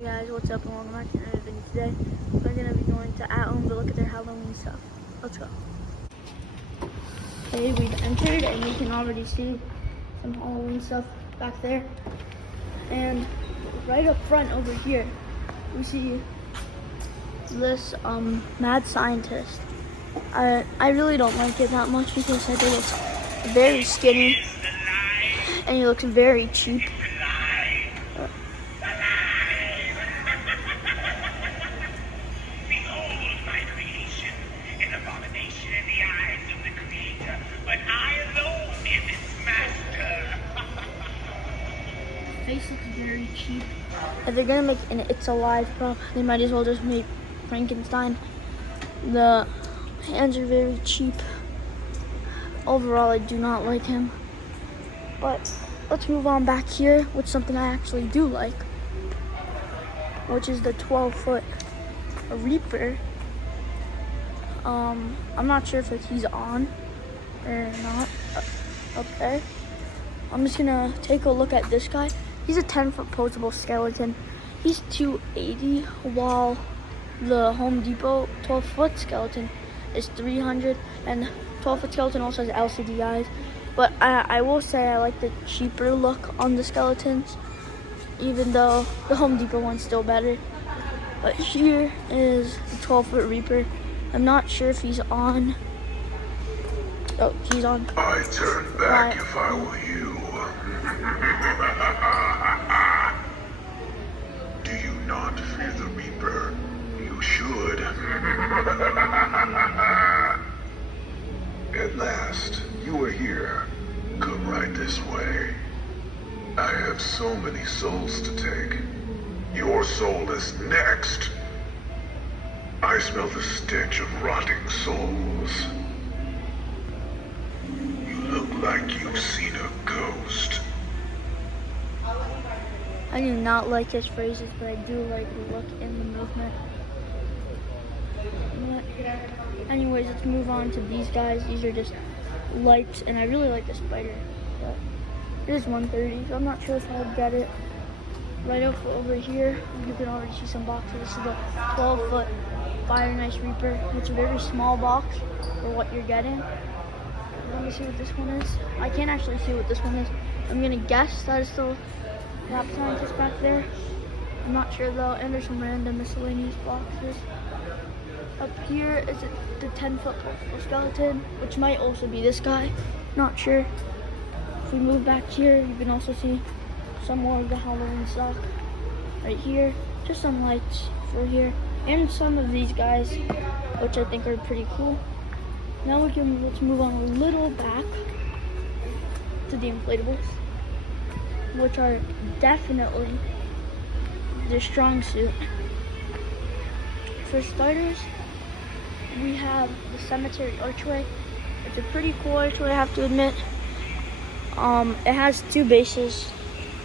Hey guys, what's up and welcome back to another video. Today we're going to be going to At Home to look at their Halloween stuff. Let's go. Okay, we've entered and you can already see some Halloween stuff back there. And right up front over here, we see this mad scientist. I really don't like it that much because I think it's very skinny and he looks very cheap. Face looks very cheap. If they're gonna make an It's Alive prop, they might as well just make Frankenstein. The hands are very cheap. Overall, I do not like him. But let's move on back here with something I actually do like, which is the 12-foot Reaper. I'm not sure if he's on or not. Okay. I'm just gonna take a look at this guy. He's a 10-foot posable skeleton. He's $280, while the Home Depot 12-foot skeleton is $300, and 12-foot skeleton also has LCD eyes. But I will say I like the cheaper look on the skeletons, even though the Home Depot one's still better. But here is the 12-foot Reaper. I'm not sure if he's on. Oh, he's on. I'd turn back if I were you. Do you not fear the Reaper? You should. At last, you are here. Come right this way. I have so many souls to take. Your soul is next. I smell the stench of rotting souls. You look like you've seen a ghost. I do not like his phrases, but I do like the look and the movement. But anyways, let's move on to these guys. These are just lights, and I really like the spider. But it is $130, so I'm not sure if I'll get it. Right over here, you can already see some boxes. This is the 12-foot Fire Nice Reaper. It's a very small box for what you're getting. Let me see what this one is. I can't actually see what this one is. I'm gonna guess that it's the lab scientist back there. I'm not sure though, and there's some random miscellaneous boxes. Up here is the 10-foot skeleton, which might also be this guy. Not sure. If we move back here, you can also see some more of the Halloween stuff. Right here, just some lights for here, and some of these guys, which I think are pretty cool. Now let's move on a little back to the inflatables, which are definitely their strong suit. For starters, we have the cemetery archway. It's a pretty cool archway, I have to admit. It has two bases,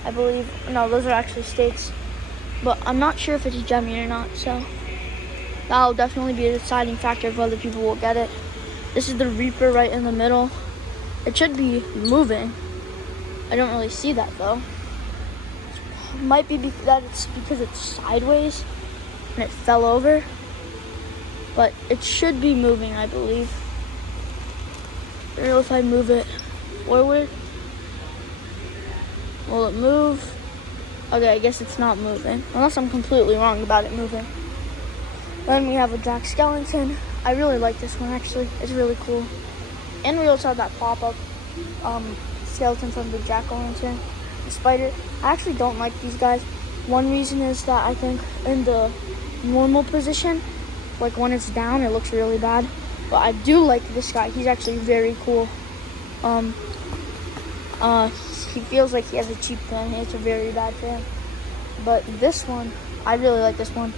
I believe. No, those are actually stakes, but I'm not sure if it's gemmy or not, so that'll definitely be a deciding factor of whether people will get it. This is the Reaper right in the middle. It should be moving. I don't really see that though. It might be that it's because it's sideways and it fell over, but it should be moving, I believe. I don't know if I move it forward. Will it move? Okay, I guess it's not moving, unless I'm completely wrong about it moving. Then we have a Jack Skellington. I really like this one actually. It's really cool. And we also have that pop-up skeleton from the Jack-o'-lantern. The spider. I actually don't like these guys. One reason is that I think in the normal position, like when it's down, it looks really bad. But I do like this guy. He's actually very cool. He feels like he has a cheap gun. It's a very bad for him. But this one, I really like this one.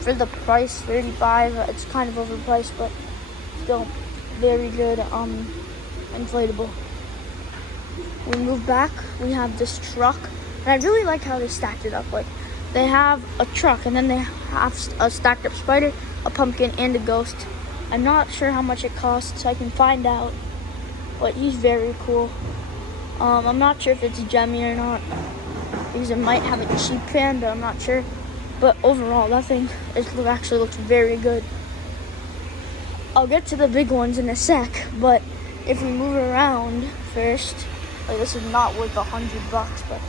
For the price, $35, it's kind of overpriced, but still very good inflatable. We move back, we have this truck, and I really like how they stacked it up. Like, they have a truck, and then they have a stacked up spider, a pumpkin, and a ghost. I'm not sure how much it costs, I can find out, but he's very cool. I'm not sure if it's gemmy or not. because it might have a cheap fan, but I'm not sure. But overall, that thing actually looks very good. I'll get to the big ones in a sec, but if we move around first, like this is not worth $100, but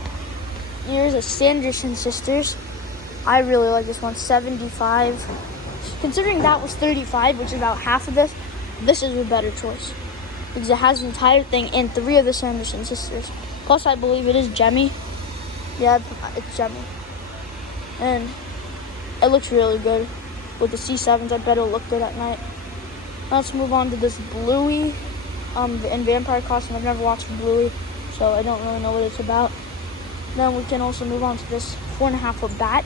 here's a Sanderson Sisters. I really like this one, 75. Considering that was 35, which is about half of this is a better choice because it has the entire thing and 3 of the Sanderson Sisters. Plus, I believe it is Gemmy. Yeah, it's Gemmy, and it looks really good with the C7s. I bet it'll look good at night. Let's move on to this Bluey in Vampire Costume. I've never watched Bluey, so I don't really know what it's about. Then we can also move on to this 4.5-foot bat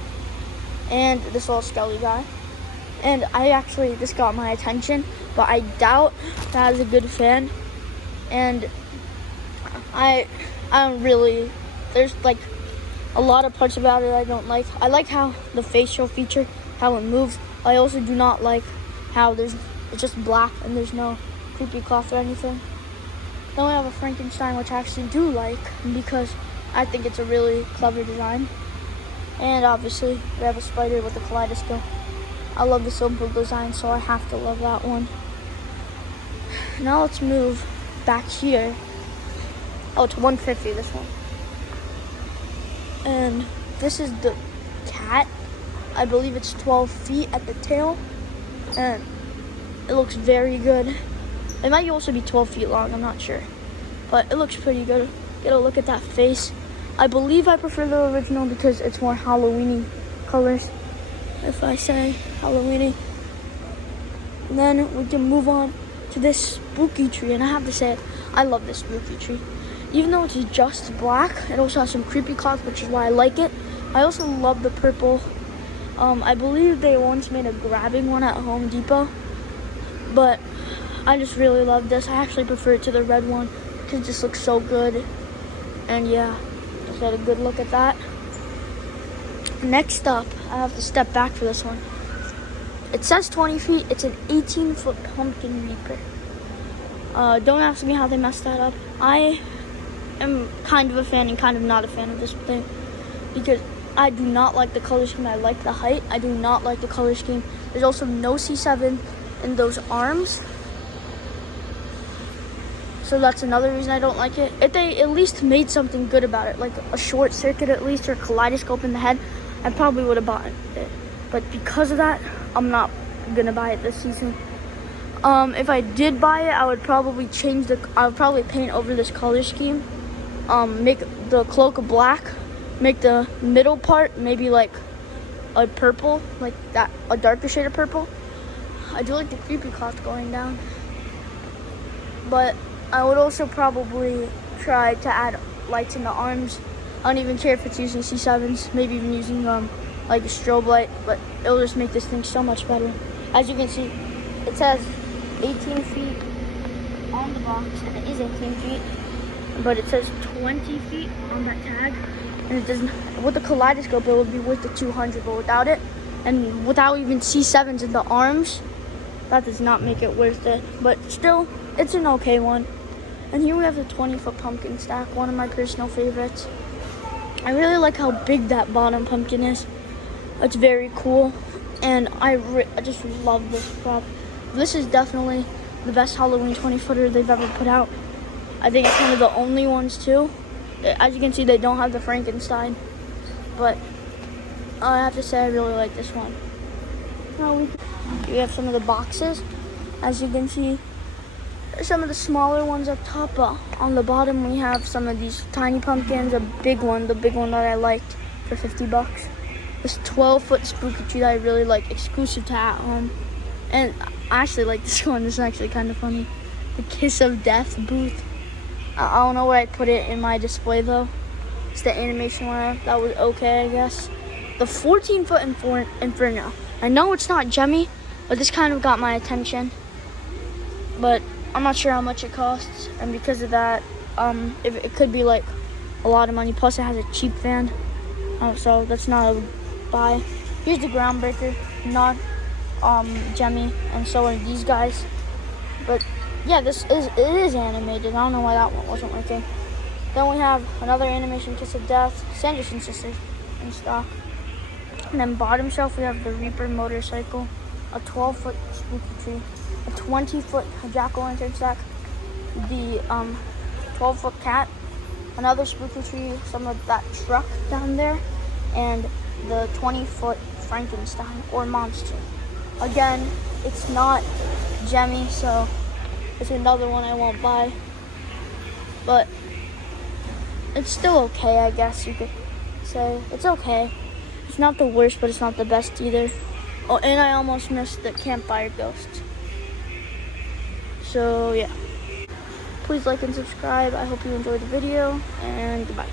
and this little Skelly guy. And this got my attention, but I doubt that is a good fan. And I don't really, there's like a lot of parts about it I don't like. I like how the facial feature, how it moves. I also do not like how it's just black and there's no creepy cloth or anything. Then we have a Frankenstein, which I actually do like because I think it's a really clever design. And obviously we have a spider with a kaleidoscope. I love the simple design, so I have to love that one. Now let's move back here. Oh, it's $150, this one. And this is the cat. I believe it's 12 feet at the tail. And it looks very good. It might also be 12 feet long, I'm not sure. But it looks pretty good. Get a look at that face. I believe I prefer the original because it's more Halloween-y colors, if I say Halloween-y. And then we can move on to this spooky tree. And I have to say, I love this spooky tree. Even though it's just black, it also has some creepy cloth, which is why I like it. I also love the purple. I believe they once made a grabbing one at Home Depot, but I just really love this. I actually prefer it to the red one because it just looks so good. And yeah, just had a good look at that. Next up, I have to step back for this one. It says 20 feet. It's an 18-foot pumpkin reaper. Don't ask me how they messed that up. I am kind of a fan and kind of not a fan of this thing because I do not like the color scheme. I like the height. I do not like the color scheme. There's also no C7 in those arms, so that's another reason I don't like it. If they at least made something good about it, like a short circuit at least or a kaleidoscope in the head, I probably would have bought it. But because of that, I'm not gonna buy it this season. If I did buy it, I would probably paint over this color scheme. Make the cloak black, make the middle part maybe like a purple, like that, a darker shade of purple. I do like the creepy cloth going down, but I would also probably try to add lights in the arms. I don't even care if it's using C7s, maybe even using like a strobe light, but it'll just make this thing so much better. As you can see, it says 18 feet on the box, and it is 18 feet, but it says 20 feet on that tag, and it doesn't. With the kaleidoscope, it would be worth the 200, but without it, and without even C7s in the arms, that does not make it worth it. But still, it's an okay one. And here we have the 20-foot pumpkin stack, one of my personal favorites. I really like how big that bottom pumpkin is. It's very cool, and I just love this prop. This is definitely the best Halloween 20-footer they've ever put out. I think it's one of the only ones too. As you can see, they don't have the Frankenstein, but I have to say I really like this one. Now we have some of the boxes. As you can see, some of the smaller ones up top, but on the bottom we have some of these tiny pumpkins, the big one that I liked for $50. This 12-foot spooky tree that I really like, exclusive to At Home. And I actually like this one. This is actually kind of funny. The Kiss of Death booth. I don't know where I put it in my display though. It's the animation one. That was okay, I guess. The 14-foot Inferno. I know it's not Gemmy, but this kind of got my attention. But I'm not sure how much it costs, and because of that, it could be like a lot of money. Plus, it has a cheap fan, so that's not a buy. Here's the Groundbreaker, not Gemmy, and so are these guys. But yeah, it is animated. I don't know why that one wasn't working. Then we have another Animation Kiss of Death, Sanderson Sisters in stock. And then bottom shelf, we have the Reaper motorcycle, a 12-foot spooky tree, a 20-foot jack-o'-lantern stack, the 12-foot cat, another spooky tree, some of that truck down there, and the 20-foot Frankenstein or monster. Again, it's not gemmy, so it's another one I won't buy. But it's still okay, I guess you could say. It's okay. It's not the worst, but it's not the best either. Oh, and I almost missed the Campfire Ghost. So, yeah. Please like and subscribe. I hope you enjoyed the video, and goodbye.